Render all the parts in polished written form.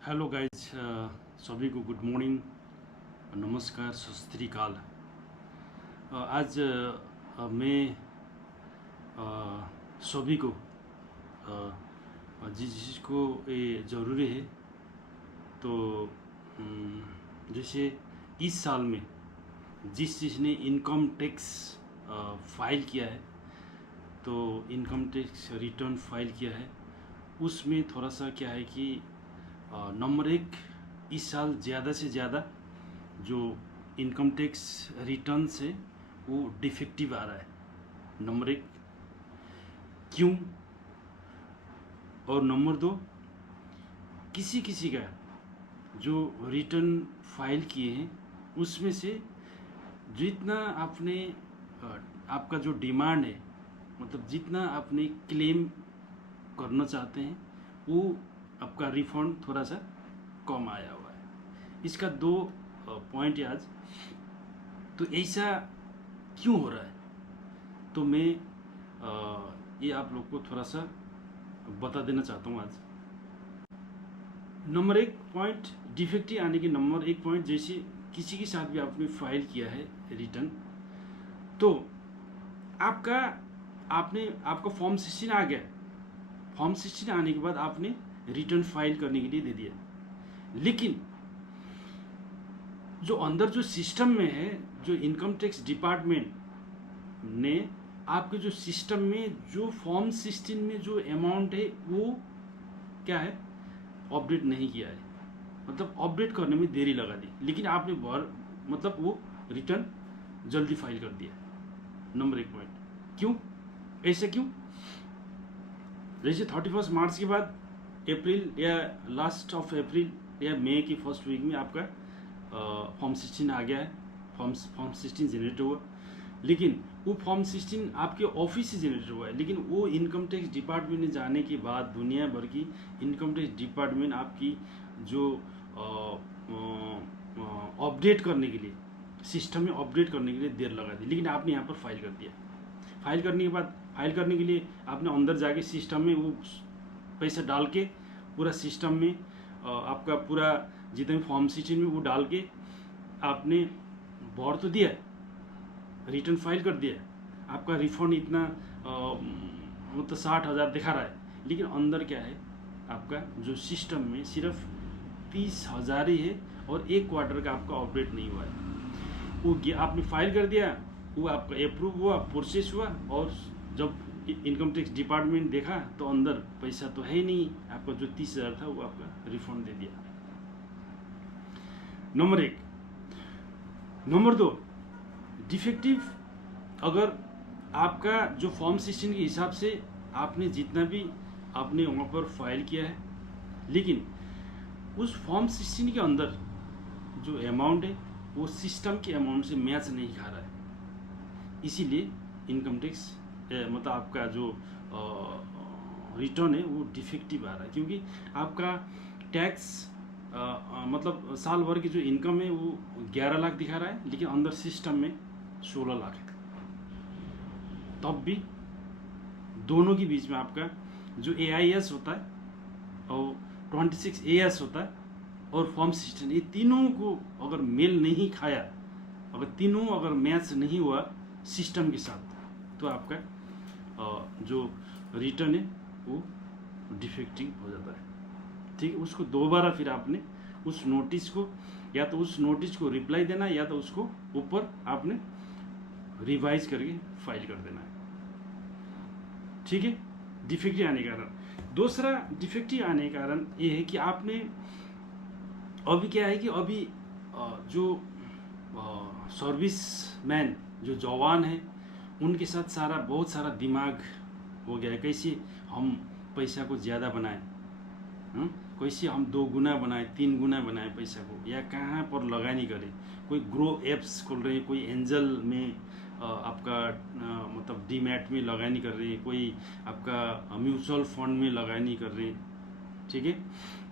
Hello guys, सभी को good morning, नमस्कार, सत श्री अकाल। आज मैं सभी को जिस चीज़ को ये ज़रूरी है तो जैसे इस साल में जिस चीज़ ने इनकम टैक्स फाइल किया है, तो इनकम टैक्स रिटर्न फाइल किया है, उसमें थोड़ा सा क्या है कि नंबर एक, इस साल ज़्यादा से ज़्यादा जो इनकम टैक्स रिटर्न से वो डिफेक्टिव आ रहा है। नंबर एक, क्यों? और नंबर दो, किसी किसी का जो रिटर्न फाइल किए हैं उसमें से जितना आपने आपका जो डिमांड है, मतलब जितना आपने क्लेम करना चाहते हैं वो आपका रिफंड थोड़ा सा कम आया हुआ है। इसका दो पॉइंट है आज। तो ऐसा क्यों हो रहा है, तो मैं ये आप लोग को थोड़ा सा बता देना चाहता हूँ आज। नंबर एक पॉइंट, डिफेक्टिव आने के नंबर एक पॉइंट, जैसे किसी के साथ भी आपने फाइल किया है रिटर्न, तो आपका फॉर्म 16 आ गया। फॉर्म 16 आने के बाद आपने रिटर्न फाइल करने के लिए दे दिया, लेकिन जो अंदर जो सिस्टम में है, जो इनकम टैक्स डिपार्टमेंट ने आपके जो सिस्टम में जो फॉर्म 16 में जो अमाउंट है वो क्या है, अपडेट नहीं किया है। मतलब अपडेट करने में देरी लगा दी, लेकिन आपने मतलब वो रिटर्न जल्दी फाइल कर दिया। नंबर एक पॉइंट, क्यों? ऐसे क्यों? जैसे 31 मार्च के बाद अप्रैल या लास्ट ऑफ अप्रैल या मई की फर्स्ट वीक में आपका फॉर्म 16 आ गया है। फॉर्म 16 जनरेट हुआ, लेकिन वो फॉर्म 16 आपके ऑफिस से जनरेट हुआ है, लेकिन वो इनकम टैक्स डिपार्टमेंट में जाने के बाद दुनिया भर की इनकम टैक्स डिपार्टमेंट आपकी जो अपडेट करने के लिए, सिस्टम में अपडेट करने के लिए देर लगा दी, लेकिन आपने यहाँ पर फाइल कर दिया। फाइल करने के बाद, फाइल करने के लिए आपने अंदर जाके सिस्टम में वो पैसा डाल के पूरा सिस्टम में आपका पूरा जितने फॉर्म 16 में वो डाल के आपने भर तो दिया, रिटर्न फाइल कर दिया, आपका रिफंड इतना मतलब 60,000 दिखा रहा है, लेकिन अंदर क्या है, आपका जो सिस्टम में सिर्फ 30,000 ही है और एक क्वार्टर का आपका अपडेट नहीं हुआ है। वो आपने फाइल कर दिया, वो आपका अप्रूव हुआ, प्रोसेस हुआ, और जब इनकम टैक्स डिपार्टमेंट देखा तो अंदर पैसा तो है ही नहीं, आपका जो 30,000 था वो आपका रिफंड दे दिया। नंबर एक। नंबर दो, डिफेक्टिव, अगर आपका जो फॉर्म 16 के हिसाब से आपने जितना भी आपने वहाँ पर फाइल किया है, लेकिन उस फॉर्म 16 के अंदर जो अमाउंट है वो सिस्टम के अमाउंट से मैच नहीं खा रहा है, इसीलिए इनकम टैक्स मतलब आपका जो रिटर्न है वो डिफेक्टिव आ रहा है। क्योंकि आपका टैक्स मतलब साल भर की जो इनकम है वो 11 लाख दिखा रहा है, लेकिन अंदर सिस्टम में 16 लाख है। तब भी दोनों के बीच में आपका जो AIS होता है और 26 AS होता है और फॉर्म 16, ये तीनों को अगर मेल नहीं खाया, अगर तीनों अगर मैच नहीं हुआ सिस्टम के साथ, तो आपका जो रिटर्न है वो डिफेक्टिव हो जाता है। ठीक है, उसको दोबारा फिर आपने उस नोटिस को, या तो उस नोटिस को रिप्लाई देना, या तो उसको ऊपर आपने रिवाइज करके फाइल कर देना है। ठीक है, डिफेक्टिव आने का कारण। दूसरा डिफेक्टिव आने का कारण ये है कि आपने अभी क्या है कि अभी जो सर्विस मैन, जो जवान है, उनके साथ बहुत सारा दिमाग हो गया है, कैसे हम पैसा को ज़्यादा बनाएं, कैसे हम 2 गुना बनाएं, 3 गुना बनाएं पैसा को, या कहाँ पर लगानी करें। कोई ग्रो एप्स खोल रहे हैं, कोई एंजल में आपका मतलब डीमैट में लगानी कर रहे हैं, कोई आपका म्यूचुअल फंड में लगानी कर रहे हैं, ठीक है,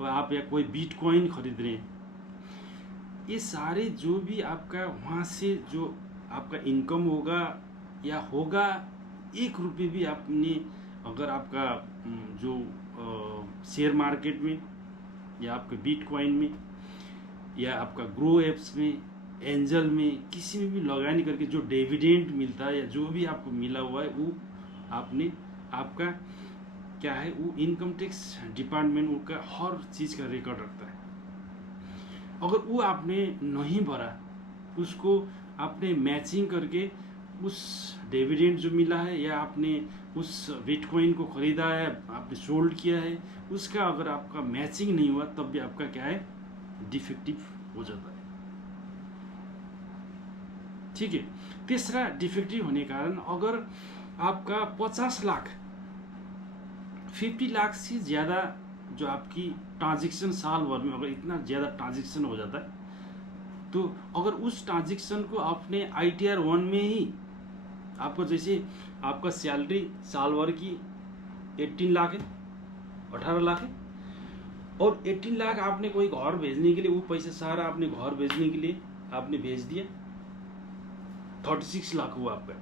और आप या कोई बिटकॉइन खरीद रहे हैं। ये सारे जो भी आपका वहाँ से जो आपका इनकम होगा या होगा, 1 रुपये भी आपने अगर आपका जो शेयर मार्केट में या आपके बिटकॉइन में या आपका ग्रो एप्स में, एंजल में, किसी में भी लॉगिन करके जो डिविडेंड मिलता है या जो भी आपको मिला हुआ है वो आपने आपका क्या है वो इनकम टैक्स डिपार्टमेंट उनका हर चीज़ का रिकॉर्ड रखता है। अगर वो आपने नहीं भरा, उसको आपने मैचिंग करके उस डिविडेंड जो मिला है या आपने उस बिटकॉइन को खरीदा है, आपने सोल्ड किया है, उसका अगर आपका मैचिंग नहीं हुआ तब भी आपका क्या है डिफेक्टिव हो जाता है। ठीक है। तीसरा डिफेक्टिव होने के कारण अगर आपका 50 लाख 50 लाख से ज़्यादा जो आपकी ट्रांजैक्शन साल भर में अगर इतना ज़्यादा ट्रांजैक्शन हो जाता है तो अगर उस ट्रांजैक्शन को आपने ITR 1 में ही आपको जैसे आपका सैलरी साल भर की 18 लाख है, 18 लाख है और 18 लाख आपने कोई घर भेजने के लिए वो पैसा सारा आपने घर भेजने के लिए आपने भेज दिया, 36 लाख हुआ आपका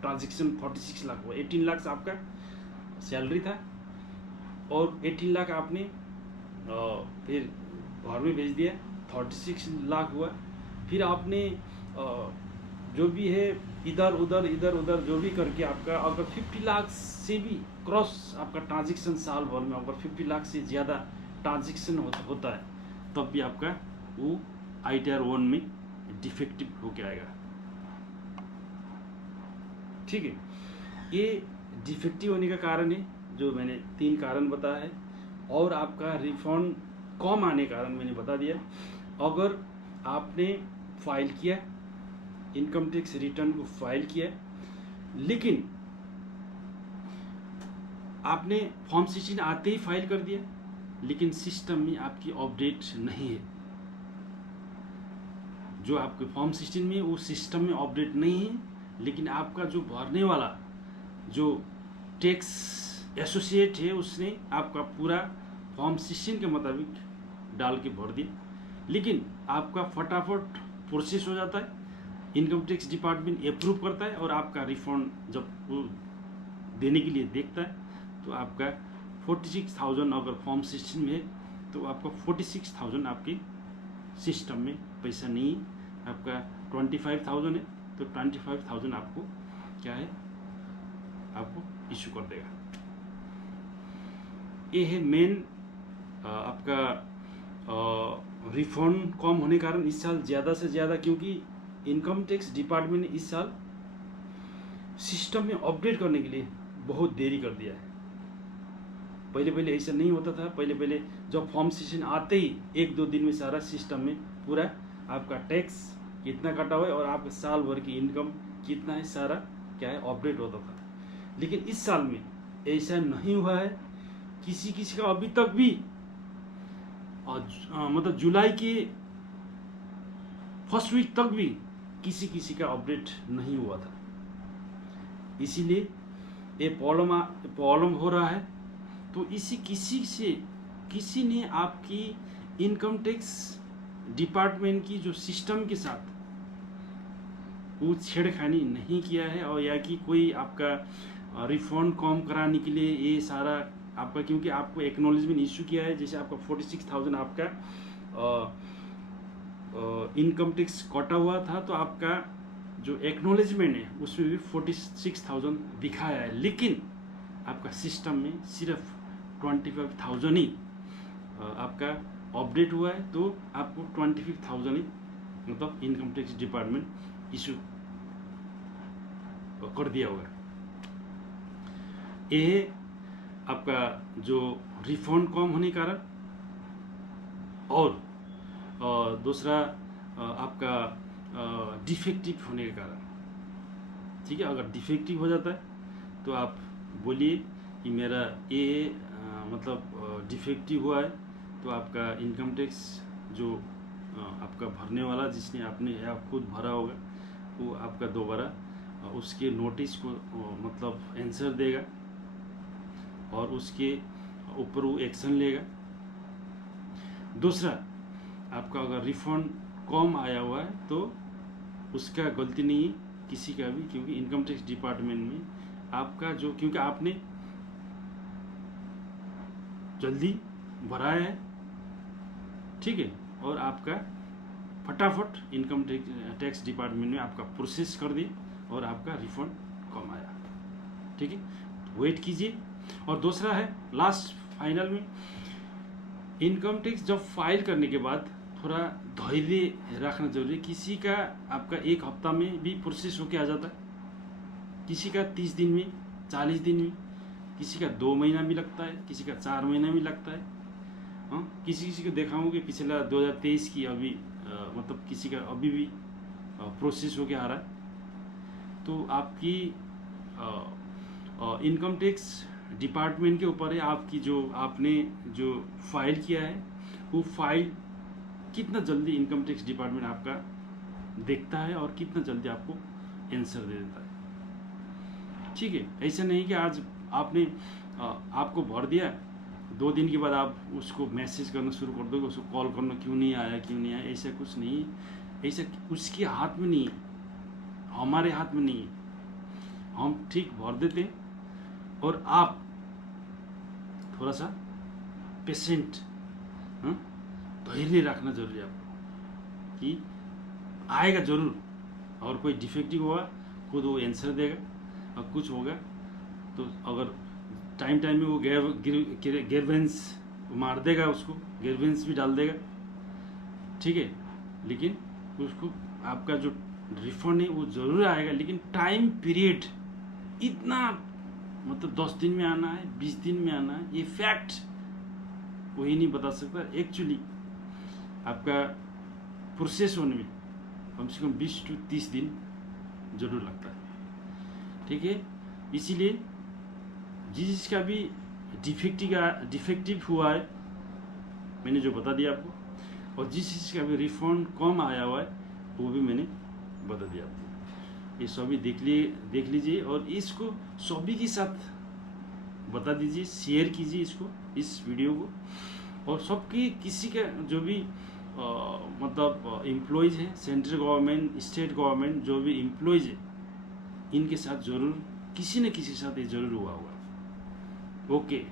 ट्रांजैक्शन, 46 लाख हुआ। 18 लाख से आपका सैलरी था और 18 लाख आपने फिर घर में भेज दिया, 36 लाख हुआ। फिर आपने जो भी है इधर उधर जो भी करके आपका अगर 50 लाख से भी क्रॉस आपका ट्रांजैक्शन साल भर में अगर 50 लाख से ज़्यादा ट्रांजैक्शन होता है तब भी आपका वो ITR 1 में डिफेक्टिव होके आएगा। ठीक है। ये डिफेक्टिव होने का कारण है जो मैंने 3 कारण बताया है और आपका रिफंड कम आने का कारण मैंने बता दिया। अगर आपने फाइल किया इनकम टैक्स रिटर्न को फाइल किया लेकिन आपने फॉर्म 16 आते ही फाइल कर दिया लेकिन सिस्टम में आपकी अपडेट नहीं है, जो आपके फॉर्म 16 में वो सिस्टम में अपडेट नहीं है, लेकिन आपका जो भरने वाला जो टैक्स एसोसिएट है उसने आपका पूरा फॉर्म 16 के मुताबिक डाल के भर दिया लेकिन आपका फटाफट प्रोसेस हो जाता है, इनकम टैक्स डिपार्टमेंट अप्रूव करता है और आपका रिफंड जब वो देने के लिए देखता है तो आपका 46,000 अगर फॉर्म 16 में है तो आपका 46,000 आपके सिस्टम में पैसा नहीं, आपका 25,000 है तो 25,000 आपको क्या है आपको इशू कर देगा। ये है मेन आपका रिफंड कम होने के कारण इस साल ज़्यादा से ज़्यादा, क्योंकि इनकम टैक्स डिपार्टमेंट ने इस साल सिस्टम में अपडेट करने के लिए बहुत देरी कर दिया है। पहले ऐसा नहीं होता था, पहले जब फॉर्म 16 आते ही 1-2 दिन में सारा सिस्टम में पूरा आपका टैक्स कितना कटा हुआ है और आपका साल भर की इनकम कितना है सारा क्या है अपडेट होता था। लेकिन इस साल में ऐसा नहीं हुआ है, किसी का अभी तक भी मतलब जुलाई के फर्स्ट वीक तक भी किसी का अपडेट नहीं हुआ था। इसीलिए ये प्रॉब्लम हो रहा है। तो किसी ने आपकी इनकम टैक्स डिपार्टमेंट की जो सिस्टम के साथ वो छेड़खानी नहीं किया है और या कि कोई आपका रिफंड कम कराने के लिए ये सारा आपका, क्योंकि आपको एक्नॉलेजमेंट इशू किया है, जैसे आपका 46,000 आपका इनकम टैक्स कटा हुआ था तो आपका जो एक्नॉलेजमेंट है उसमें भी 46,000 दिखाया है, लेकिन आपका सिस्टम में सिर्फ 25,000 ही आपका अपडेट हुआ है, तो आपको 25,000 ही मतलब इनकम टैक्स डिपार्टमेंट इशू कर दिया होगा। ये आपका जो रिफंड कम होने के कारण और दूसरा आपका डिफेक्टिव होने के कारण। ठीक है, अगर डिफेक्टिव हो जाता है तो आप बोलिए कि मेरा ये मतलब डिफेक्टिव हुआ है, तो आपका इनकम टैक्स जो आपका भरने वाला जिसने आपने या खुद भरा होगा वो आपका दोबारा उसके नोटिस को मतलब आंसर देगा और उसके ऊपर वो एक्शन लेगा। दूसरा, आपका अगर रिफंड कम आया हुआ है तो उसका गलती नहीं है किसी का भी, क्योंकि इनकम टैक्स डिपार्टमेंट में आपका जो, क्योंकि आपने जल्दी भराया है ठीक है। और आपका फटाफट इनकम टैक्स डिपार्टमेंट में आपका प्रोसेस कर दिए और आपका रिफंड कम आया, ठीक है। वेट कीजिए। और दूसरा है लास्ट फाइनल में, इनकम टैक्स जब फाइल करने के बाद थोड़ा धैर्य रखना जरूरी है। किसी का आपका 1 हफ्ता में भी प्रोसेस होके आ जाता है, किसी का 30 दिन में, 40 दिन में, किसी का 2 महीना भी लगता है, किसी का 4 महीना भी लगता है। हाँ, किसी को देखा हूँ कि पिछला 2023 की अभी मतलब किसी का अभी भी प्रोसेस होके आ रहा है। तो आपकी इनकम टैक्स डिपार्टमेंट के ऊपर है, आपकी जो आपने जो फाइल किया है वो फाइल कितना जल्दी इनकम टैक्स डिपार्टमेंट आपका देखता है और कितना जल्दी आपको आंसर दे देता है, ठीक है। ऐसा नहीं कि आज आपने आपको भर दिया, 2 दिन के बाद आप उसको मैसेज करना शुरू कर दोगे, उसको कॉल करना क्यों नहीं आया, ऐसा कुछ नहीं। ऐसा उसके हाथ में नहीं है, हमारे हाथ में नहीं है। हम ठीक भर देते हैं और आप थोड़ा सा पेशेंट, धैर्य रखना जरूरी है आपको कि आएगा जरूर। और कोई डिफेक्टिव होगा खुद वो आंसर देगा, और कुछ होगा तो अगर टाइम में वो ग्रीवेंस मार देगा, उसको ग्रीवेंस भी डाल देगा, ठीक है। लेकिन उसको आपका जो रिफंड है वो जरूर आएगा, लेकिन टाइम पीरियड इतना मतलब 10 दिन में आना है, 20 दिन में आना है, ये फैक्ट कोई नहीं बता सकता। एक्चुअली आपका प्रोसेस होने में कम से कम 20 से 30 दिन जरूर लगता है, ठीक है। इसीलिए जिसका भी डिफेक्टिव हुआ है मैंने जो बता दिया आपको, और जिस चीज़ का भी रिफंड कम आया हुआ है वो भी मैंने बता दिया आपको। ये सभी देख लीजिए और इसको सभी के साथ बता दीजिए, शेयर कीजिए इसको, इस वीडियो को। और सबकी किसी का जो भी मतलब एम्प्लॉयज़ है, सेंट्रल गवर्नमेंट, स्टेट गवर्नमेंट, जो भी एम्प्लॉयज़ है, इनके साथ ज़रूर किसी न किसी के साथ ये ज़रूर हुआ होगा। ओके।